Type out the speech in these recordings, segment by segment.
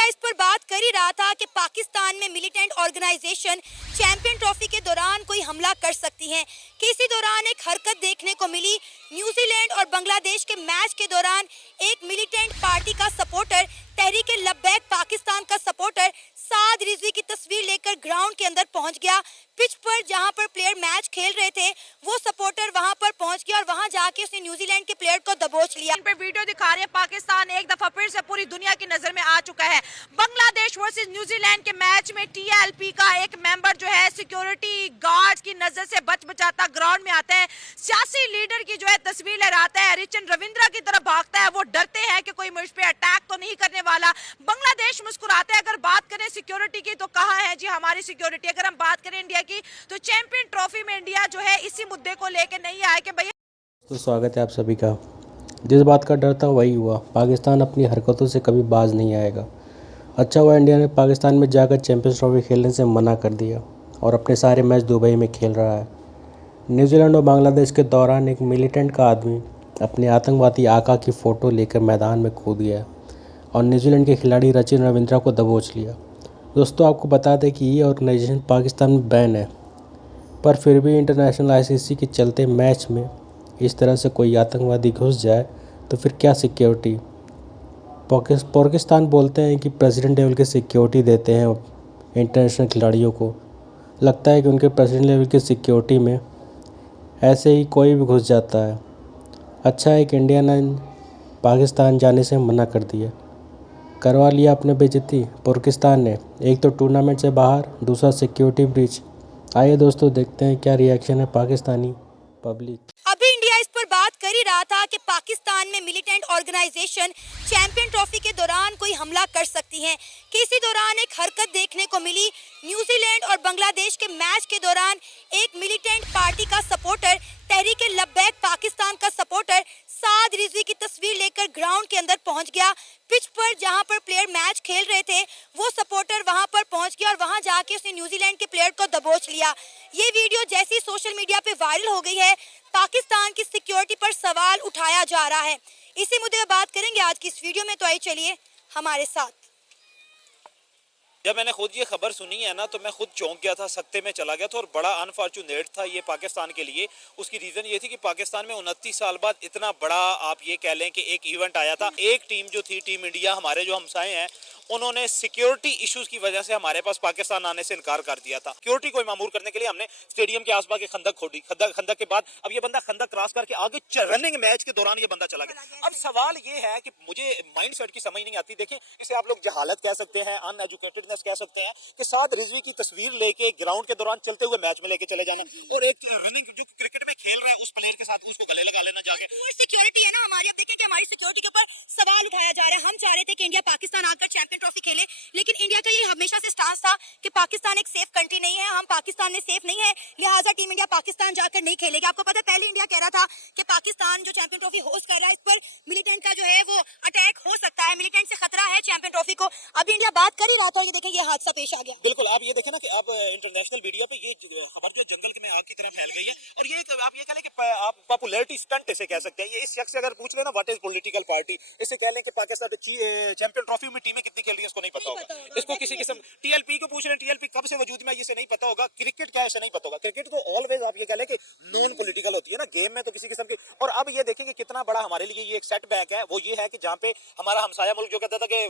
India इस पर बात कर ही रहा था कि पाकिस्तान में मिलिटेंट ऑर्गेनाइजेशन चैंपियन ट्रॉफी के दौरान कोई हमला कर सकती हैं कि इसी दौरान एक हरकत देखने को मिली। न्यूजीलैंड और बांग्लादेश के मैच के दौरान एक मिलिटेंट पार्टी का सपोर्टर, तहरीक लब्बैक पाकिस्तान का सपोर्टर साद रिजवी की तस्वीर लेकर ग्राउंड के अंदर पहुंच गया। पिच पर जहां पर प्लेयर मैच खेल रहे थे वो सपोर्टर वहां पर पहुंच गया और वहां जाके उसने न्यूजीलैंड के प्लेयर को दबोच लिया। इन पे वीडियो दिखा रहे हैं, पाकिस्तान एक दफा फिर से पूरी दुनिया की नजर में आ चुका है। बांग्लादेश वर्सेस न्यूजीलैंड के मैच में टीएलपी का एक मेंबर जो है सिक्योरिटी गार्ड्स की नजर से बच बचाता ग्राउंड में आता है, सियासी लीडर की जो है तस्वीर लहराता है, रिचन रविंद्रा की तरफ भागता है। वो डरते हैं कि कोई मुझ पे अटैक तो नहीं करने वाला। बांग्लादेश मुस्कुराते हैं। अगर बात करें सिक्योरिटी की तो कहाँ है जी हमारी सिक्योरिटी। अगर हम बात करें इंडिया की तो चैंपियन ट्रॉफी में इंडिया जो है इसी मुद्दे को लेके नहीं आया कि भाई। तो स्वागत है आप सभी का। जिस बात का डर था वही हुआ। पाकिस्तान अपनी हरकतों से कभी बाज नहीं आएगा। अच्छा हुआ इंडिया ने पाकिस्तान में जाकर चैंपियंस ट्रॉफी खेलने से मना कर दिया और अपने सारे मैच दुबई में खेल रहा है। न्यूजीलैंड और बांग्लादेश के दौरान एक मिलिटेंट का आदमी अपने आतंकवादी आका की फ़ोटो लेकर मैदान में कूद गया और न्यूजीलैंड के खिलाड़ी रिचन रविंद्रा को दबोच लिया। दोस्तों, आपको बता दें कि ये ऑर्गेनाइजेशन पाकिस्तान में बैन है, पर फिर भी इंटरनेशनल आईसीसी के चलते मैच में इस तरह से कोई आतंकवादी घुस जाए तो फिर क्या सिक्योरिटी। पाकिस्तान बोलते हैं कि प्रेसिडेंट लेवल की सिक्योरिटी देते हैं इंटरनेशनल खिलाड़ियों को। लगता है कि उनके प्रेसिडेंट लेवल की सिक्योरिटी में ऐसे ही कोई भी घुस जाता है। अच्छा है कि इंडिया ने पाकिस्तान जाने से मना कर दिया, करवा लिया अपने बेइज्जती पाकिस्तान ने। एक तो टूर्नामेंट से बाहर, दूसरा सिक्योरिटी ब्रीच। आइए दोस्तों, देखते हैं क्या रिएक्शन है पाकिस्तानी पब्लिक। अभी इंडिया इस पर बात कर ही रहा था कि पाकिस्तान में मिलिटेंट ऑर्गेनाइजेशन चैंपियन ट्रॉफी के दौरान कोई हमला कर सकती हैं कि इसी दौरान एक हरकत देखने को मिली। न्यूजीलैंड और बांग्लादेश के मैच के दौरान एक मिलिटेंट पार्टी का सपोर्टर, तहरीक लब्बैक पाकिस्तान का सपोर्टर साद रिजवी की तस्वीर लेकर ग्राउंड के अंदर पहुंच गया। पिच पर जहां पर प्लेयर मैच खेल रहे थे वो सपोर्टर वहां पर पहुंच गया और वहां जाके उसने न्यूजीलैंड के प्लेयर को दबोच लिया। ये वीडियो जैसी सोशल मीडिया पे वायरल हो गई है, पाकिस्तान की सिक्योरिटी पर सवाल उठाया जा रहा है। इसी मुद्दे पर बात करेंगे आज की इस वीडियो में, तो आइए चलिए हमारे साथ। जब मैंने खुद ये खबर सुनी है ना तो मैं खुद चौंक गया था, सख्ते में चला गया था और बड़ा अनफॉर्चुनेट था ये पाकिस्तान के लिए। उसकी रीज़न ये थी कि पाकिस्तान में 29 साल बाद इतना बड़ा आप ये कह लें कि एक इवेंट आया था। एक टीम जो थी, टीम इंडिया, हमारे जो हमसाए हैं, उन्होंने सिक्योरिटी इश्यूज की वजह से हमारे पास पाकिस्तान आने से इनकार कर दिया था। सिक्योरिटी को मामूर करने के लिए हमने स्टेडियम के आसपास के खंदक खोदी। खंदक के बाद अब ये बंदा खंदक क्रॉस करके आगे रनिंग मैच के दौरान ये बंदा चला गया। अब सवाल ये है कि मुझे माइंड सेट की समझ नहीं आती। देखिए, इसे आप लोग जहालत कह सकते हैं, अनएजुकेटेडनेस कह सकते हैं कि साद रिजवी की तस्वीर लेके ग्राउंड के दौरान चलते हुए मैच में लेके चले जाना और एक रनिंग जो क्रिकेट में खेल रहा है उस प्लेयर के साथ उसको गले लगा लेना जाके। सिक्योरिटी है ना हमारी। अब देखें कि हमारी सिक्योरिटी के ऊपर सवाल उठाया जा रहा है। हम चाह रहे थे कि इंडिया पाकिस्तान आकर चैंपियन ट्रॉफी खेले, लेकिन इंडिया का ये हमेशा से स्टांस था कि पाकिस्तान एक सेफ कंट्री नहीं है, हम पाकिस्तान में सेफ नहीं है, लिहाजा टीम इंडिया पाकिस्तान जाकर नहीं खेलेगी। आपको पता है पहले इंडिया कह रहा था कि पाकिस्तान जो चैंपियन ट्रॉफी होस्ट कर रहा है इस पर मिलिटेंट का जो है वो अटैक हो सकता है, मिलिटेंट से खतरा है चैंपियन ट्रॉफी को। अभी इंडिया बात कर ही रहा था, ये देखें ये हादसा पेश आ गया। बिल्कुल, आप ये देखें ना कि अब इंटरनेशनल मीडिया पे ये खबर जो जंगल में आग की तरह फैल गई है और ये आप ये कह लें कि आप पॉपुलैरिटी स्टंट इसे कह सकते हैं। ये इस शख्स से अगर पूछ लेना व्हाट इज पॉलिटिकल पार्टी, इसे कह लें कि पाकिस्तान चैंपियन ट्रॉफी में टीमें कितनी खेल रही है इसको नहीं पता होगा। इसको किसी किस्म टीएलपी को पूछ रहे हैं, टीएलपी कब से वजूद में, इसे नहीं पता होगा। क्रिकेट क्या है इसे नहीं पता होगा। क्रिकेट तो ऑलवेज आप ये कह लें कि नॉन पॉलिटिकल होती है ना गेम में, तो किसी किस्म की। और अब ये देखें कि कितना बड़ा हमारे लिए ये एक सेटबैक है। वो ये है कि जहाँ पे हमारा हमसाया मुल्क जो कहता था कि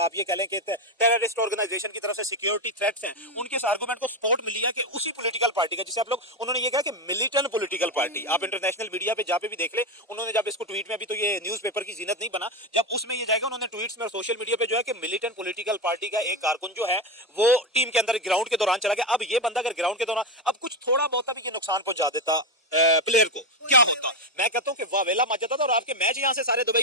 आप ये कह लें कि टेररिस्ट ऑर्गेनाइजेशन की तरफ से सिक्योरिटी थ्रेट्स हैं, उनके इस आर्गुमेंट को सपोर्ट मिली है कि उसी पॉलिटिकल पार्टी का, जिसे आप लोग, उन्होंने ये कहा कि मिलिटेंट पॉलिटिकल पार्टी। आप इंटरनेशनल मीडिया पे जहाँ पे भी देख ले, उन्होंने जब इसको ट्वीट में, अभी तो ये न्यूज़पेपर की जीनत नहीं बना, जब उसमें ये जाएगा उन्होंने ट्वीट्स में और सोशल मीडिया पे जो है कि मिलिटेंट पॉलिटिकल पार्टी का एक कारकुन जो है वो टीम के अंदर ग्राउंड के दौरान चला गया। अब ये बंदा अगर ग्राउंड के दौरान अब कुछ थोड़ा बहुत भी ये नुकसान पहुंचा देता प्लेयर को, क्या होता? मैं कहता हूँ कि वावेला मच जाता था और आपके मैच यहाँ से सारे दुबई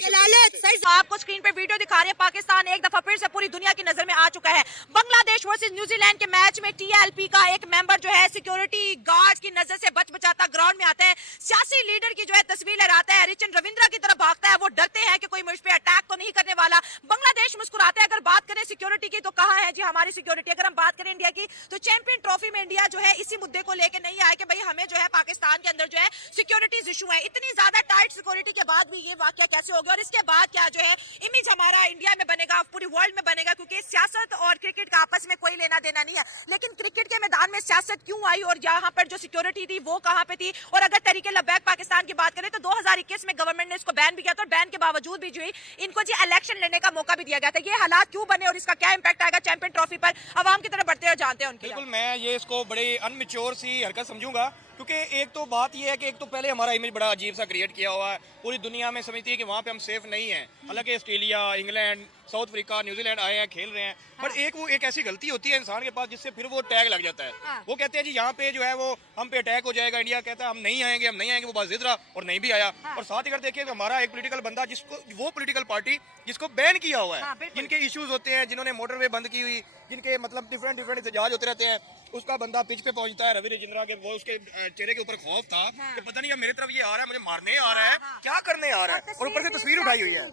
आपको स्क्रीन पे वीडियो दिखा रहे हैं, पाकिस्तान एक दफा फिर से पूरी दुनिया की नजर में आ चुका है। बांग्लादेश वर्सेस न्यूजीलैंड के मैच में टीएलपी का एक मेंबर जो है सिक्योरिटी गार्ड्स की नजर से बच बचाता ग्राउंड में आता है, सियासी लीडर की जो है तस्वीर लहराता है, रिचन रविंद्रा की तरफ भागता है। वो डरते हैं कि कोई मुझ पे अटैक तो नहीं करने वाला। बांग्लादेश मुस्कुराते हैं। अगर बात करें सिक्योरिटी की तो कहाँ है जी हमारी सिक्योरिटी। अगर हम बात करें इंडिया की तो चैंपियन ट्रॉफी में इंडिया जो है इसी मुद्दे को लेकर नहीं आया कि भाई हमें जो है पाकिस्तान के अंदर जो है सिक्योरिटीज इशू है। इतनी ज्यादा टाइट सिक्योरिटी के बाद भी ये वाकया कैसे हो गया और इसके बाद क्या जो है इमेज हमारा इंडिया में बनेगा, पूरी वर्ल्ड में बनेगा, क्योंकि सियासत और क्रिकेट का आपस में कोई लेना देना नहीं है। लेकिन क्रिकेट के मैदान में सियासत क्यों आई और यहाँ पर जो सिक्योरिटी थी वो कहाँ पे थी? और अगर तरीके लबैक पाकिस्तान की बात करें तो 2021 में गवर्नमेंट ने इसको बैन भी किया था और बैन के बावजूद भी जो है इनको जी इलेक्शन लेने का मौका भी दिया गया था। ये हालात क्यों बने और इसका क्या इंपैक्ट आएगा चैंपियन ट्रॉफी पर, अवाम की तरफ बढ़ते हुए जानते हैं उनके। बिल्कुल, मैं ये इसको बड़े अनमिच्योर सी हरकत समझूंगा, क्योंकि एक तो बात ये है कि एक तो पहले हमारा इमेज बड़ा अजीब सा क्रिएट किया हुआ है, पूरी दुनिया में समझती है कि वहाँ पे हम सेफ नहीं हैं। हालांकि Australia, England, south Africa, New Zealand आए हैं, खेल रहे हैं, पर एक वो एक ऐसी गलती होती है इंसान के पास जिससे फिर वो टैग लग जाता है। वो कहते हैं जी यहाँ पे जो है वो हम पे अटैक हो जाएगा, इंडिया कहता है हम नहीं आएंगे, हम नहीं आएंगे, वो बात जिद रहा और नहीं भी आया। और साथ ही अगर देखिए हमारा एक पॉलिटिकल बंदा जिसको वो पॉलिटिकल पार्टी जिसको बैन किया हुआ है, जिनके इश्यूज होते हैं, जिन्होंने मोटरवे बंद की हुई, जिनके मतलब डिफरेंट एहतजाज होते रहते हैं, उसका बंदा पिच पे पहुंचता है। रवि रजिंद्रा के वो उसके चेहरे के ऊपर खौफ था कि पता नहीं अब मेरे तरफ ये आ रहा है, मुझे मारने आ रहा है, क्या करने आ रहा है, और ऊपर से तस्वीर उठाई हुई है।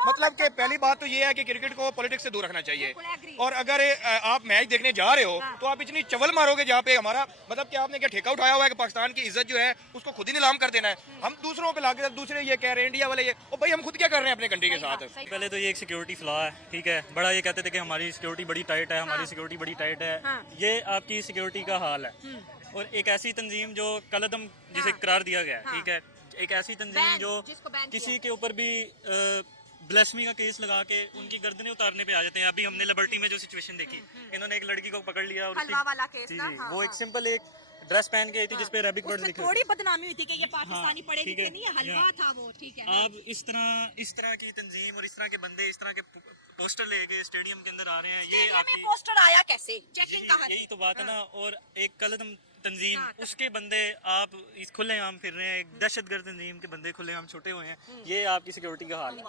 मतलब कि पहली बात तो ये है कि क्रिकेट को पॉलिटिक्स से दूर रखना चाहिए। और अगर आप मैच देखने जा रहे हो तो आप इतनी चवल मारोगे जहाँ पे हमारा मतलब कि आपने क्या ठेका उठाया हुआ है कि पाकिस्तान की इज्जत जो है उसको खुद ही नीलाम कर देना है। हम दूसरों पे लाके दूसरे ये कह रहे हैं इंडिया वाले ये, और भाई हम खुद क्या कर रहे हैं अपने कंट्री के साथ। पहले तो ये एक सिक्योरिटी फ्लॉ है, ठीक है, बड़ा ये कहते थे कि हमारी सिक्योरिटी बड़ी टाइट है, हमारी सिक्योरिटी बड़ी टाइट है, ये आपकी सिक्योरिटी का हाल है। और एक ऐसी तंजीम जो कलदम जिसे करार दिया गया है, ठीक है, एक ऐसी तंजीम जो किसी के ऊपर भी ब्लेस्मी का केस लगा के उनकी गर्दनें उतारने पे आ जाते हैं। अभी हमने लिबर्टी में जो सिचुएशन देखी, इन्होंने एक लड़की को पकड़ लिया और हलवा वाला केस जी, ना, जी, हाँ, वो हाँ। एक सिंपल एक ड्रेस पहन के आई थी जिसपे अरेबिक वर्ड उसमें लिखे थोड़ी बदनामी हुई थी कि ये पाकिस्तानी हाँ, पढ़े ठीक लिखे है, नहीं है, हलवा था वो, ठीक है। आप इस तरह की तंजीम और इस तरह के बंदे इस तरह के पोस्टर लेके स्टेडियम के अंदर आ रहे हैं, ये आपकी पोस्टर आया कैसे, चेकिंग कहाँ यही तो बात है ना। और एक कलदम तंजीम, हाँ, उसके बंदे आप इस खुले आम फिर रहे हैं, एक दहशतगर्द तंजीम के बंदे खुले आम छुटे हुए हैं, ये आपकी सिक्योरिटी का हाल है।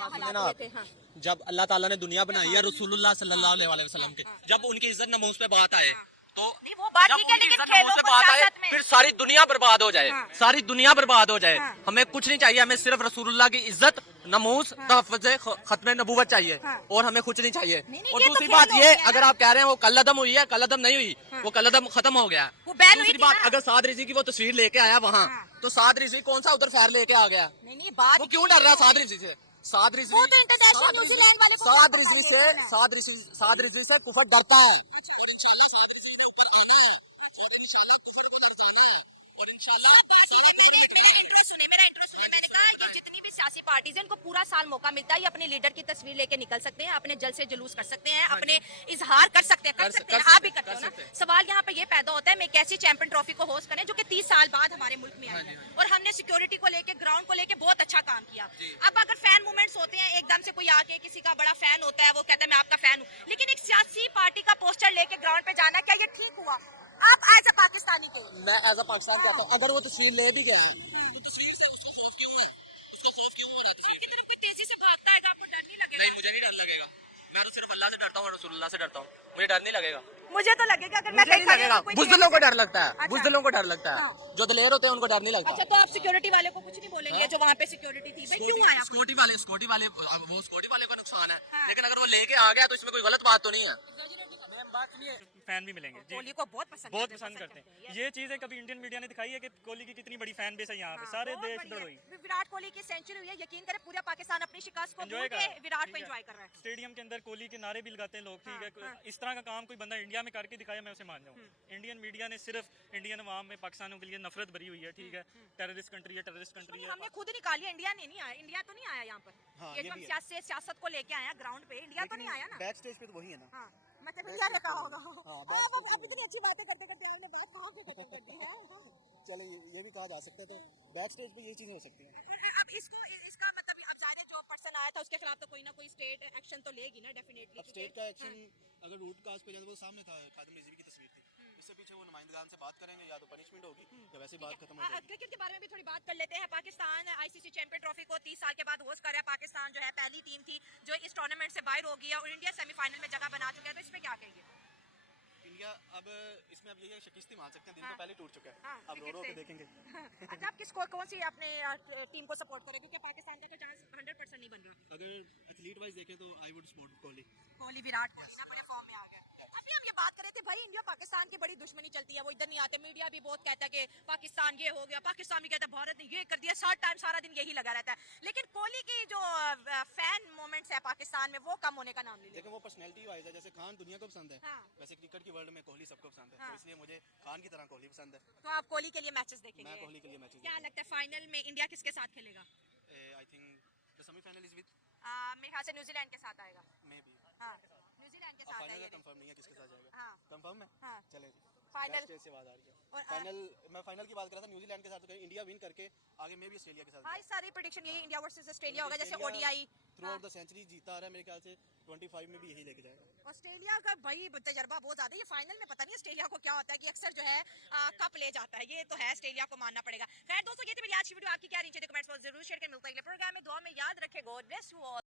जब अल्लाह ताला ने दुनिया बनाई है रसूलुल्लाह सल्लल्लाहु अलैहि वसल्लम के, जब उनकी इज्जत नमूस पे बात आए तो नहीं वो बात जब ठीक है, उनकी लेकिन इज्जत नमूस खेलों पे को बात आए सियासत में फिर सारी दुनिया बर्बाद हो जाए, सारी दुनिया बर्बाद हो जाए। हमें कुछ नहीं चाहिए, हमें सिर्फ रसूलुल्लाह की इज्जत नमूस तहफ़्फ़ुज़ खत्म नबूवत चाहिए और हमें कुछ नहीं चाहिए। और ये तो दूसरी खेल बात हो ये, गया अगर आप कह रहे हैं वो कलदम हुई है, कलदम नहीं हुई, वो कलदम खत्म हो गया। वो बैन हुई दूसरी थी बात, ना। अगर साद रिज़वी की वो तस्वीर लेके आया वहाँ, तो साद रिज़वी कौन सा उधर फैर लेके आ गया? नहीं बात वो क्यों डर रहा है साद रिज़वी से? साद रिज़वी वो तो इंटरनेशनल न्यूजीलैंड वाले को साद रिज़वी से कुफर डरता है। सियासी पार्टीज हैं इनको पूरा साल मौका मिलता है, ये अपने लीडर की तस्वीर लेके निकल सकते हैं, अपने जल से जुलूस कर सकते हैं, अपने इजहार कर सकते हैं, आप भी करते हो ना। सवाल यहाँ पे ये पैदा होता है मैं कैसी चैंपियन ट्रॉफी को होस्ट करें जो कि 30 साल बाद हमारे मुल्क में आई है और हमने सिक्योरिटी को लेके, ग्राउंड को लेके बहुत अच्छा काम किया। अब अगर फैन मूवमेंट्स होते हैं, एकदम से कोई आके किसी का बड़ा फैन होता है, वो कहता है मैं आपका फैन हूँ, लेकिन एक सियासी पार्टी का पोस्टर लेके ग्राउंड पे जाना, क्या ये ठीक हुआ? आप एज ए पाकिस्तानी के मैं एज अ पाकिस्तान कहता हूँ, अगर वो तस्वीर ले भी गया तो तस्वीर से उसको खौफ क्यों है? उसको खौफ क्यों हो रहा है तस्वीर? आपकी तरफ कोई तेजी से भागता है तो आपको डर नहीं लगेगा? नहीं, मुझे नहीं डर लगेगा। मैं तो सिर्फ अल्लाह से डरता हूँ और रसूलुल्लाह से डरता हूँ, मुझे डर नहीं लगेगा। मुझे तो लगेगा अगर मैं मुझे नहीं लगेगा, बुज़दिलों को डर लगता है, अच्छा। बुज़दिलों को डर लगता है, जो दलेर होते हैं उनको डर नहीं लगता। अच्छा, तो आप सिक्योरिटी वाले को कुछ नहीं बोलेंगे जो वहाँ पे सिक्योरिटी थी, भाई क्यों आया? सिक्योरिटी वाले वो सिक्योरिटी वाले का नुकसान है, लेकिन अगर वो लेके आ गया तो इसमें कोई गलत बात तो नहीं है। फैन भी मिलेंगे जी, कोहली को बहुत पसंद करते हैं। ये चीजें कभी इंडियन मीडिया ने दिखाई है कि कोहली की कितनी बड़ी फैन बेस है यहाँ पे, सारे देश दौड़ हुई। विराट कोहली की सेंचुरी हुई है, यकीन करें पूरा पाकिस्तान अपनी शिकस्त को Enjoy भूल कर के रहा है, विराट को ठीक है। एंजॉय कर रहा है। स्टेडियम के अंदर कोहली के नारे भी लगाते हैं लोग, ठीक है, इस तरह का काम कोई बंदा इंडिया में करके दिखाया, मैं उसे मान जाऊँ। इंडियन मीडिया ने सिर्फ इंडियन अवाम में पाकिस्तानियों के लिए नफरत भरी हुई है, ठीक है, टेररिस्ट कंट्री है, हमने खुद निकाली, इंडिया ने नहीं आया, इंडिया तो नहीं आया यहाँ पर। ये जो हम सियासत को लेके आया ग्राउंड पे, इंडिया तो नहीं आया ना। बैक स्टेज पे तो वही है ना। मतलब क्या रखा होगा? आप इतनी अच्छी बातें करते करते आपने बात कहाँ पे खत्म कर दी है? चलिए ये भी कहा जा सकता है, तो बैक स्टेज पे ये चीजें हो सकती हैं। अब इसका मतलब अब जाहिर है जो पर्सन आया था उसके खिलाफ तो कोई ना कोई स्टेट एक्शन तो लेगी ना, डेफिनेटली। अब स्टेट का एक्शन अगर रूट काज पे जाए, वो सामने था, खादिम रिजवी की तस्वीर थी, इससे पीछे वो नुमाइंदगान से बात करेंगे या तो पनिशमेंट होगी या वैसे बात खत्म हो जाएगी। क्रिकेट के बारे में भी थोड़ी बात कर लेते हैं। पाकिस्तान आईसीसी चैंपियन ट्रॉफी को 30 साल के बाद होस्ट कर रहा है। पाकिस्तान जो है पहली टीम थी जो इस टूर्नामेंट से बाहर हो गई है और इंडिया सेमीफाइनल में जगह बना चुका है, तो इस पे क्या कहेंगे? इंडिया अब इसमें अब ये शिकस्ती मान सकते हैं, दिन तो पहले टूट चुका है, हाँ, अब रो रो के क्रिकेट से। देखेंगे। अच्छा, आप किसको कौन सी अपने टीम को सपोर्ट करें, क्योंकि पाकिस्तान का तो चांस 100% नहीं बन रहा। अगर एथलीट वाइज देखें तो I would support Kohli. Kohli, Virat Kohli ना बड़े फॉर्म में आ गए। अभी हम ये बात कर रहे थे भाई इंडिया पाकिस्तान की बड़ी दुश्मनी चलती है, वो इधर नहीं आते, मीडिया भी बहुत कहता है कि पाकिस्तान ये हो गया, पाकिस्तान भी कहता है भारत ने ये कर दिया, सारा दिन यही लगा रहता है। लेकिन कोहली की जो फैन मोमेंट्स है पाकिस्तान में वो कम होने का नाम नहीं लेते। देखो वो पर्सनैलिटी वाइज है, जैसे खान दुनिया को पसंद है, हाँ। वैसे क्रिकेट की वर्ल्ड में कोहली सबको पसंद है, हाँ। तो इसलिए मुझे खान की तरह कोहली पसंद है। तो आप कोहली के लिए मैचेस देखेंगे? मैं कोहली के लिए मैचेस क्या लगता है फाइनल में इंडिया किसके साथ खेलेगा? I think the semifinal is with मेरे ख्याल से न्यूजीलैंड के साथ आएगा। May be. हाँ, न्यूजीलैंड के साथ फाइनल आएगा। का कंफर्म नहीं है किसके साथ जाएगा। हाँ। कंफर्म है? हाँ। चले फाइनल से आवाज आ रही है। और फाइनल मैं फाइनल की बात कर रहा था न्यूजीलैंड के साथ, तो कहीं इंडिया विन करके आगे में भी ऑस्ट्रेलिया के साथ हाँ, सारी प्रेडिक्शन यही इंडिया वर्सेस ऑस्ट्रेलिया होगा, जैसे ODI throughout the century जीता आ रहा है, मेरे ख्याल से 25 में भी यही लेके जाएगा। ऑस्ट्रेलिया का भाई तजर्बा बहुत ज्यादा है, ये फाइनल में पता नहीं ऑस्ट्रेलिया को क्या होता है कि अक्सर जो है कप ले जाता है, ये तो है ऑस्ट्रेलिया को मानना पड़ेगा। खैर दोस्तों, ये थी मेरी आज की वीडियो, आपकी क्या नीचे कमेंट्स में जरूर शेयर करें। मिलता है अगले प्रोग्राम में, दुआ में याद रखें, गॉड ब्लेस यू ऑल।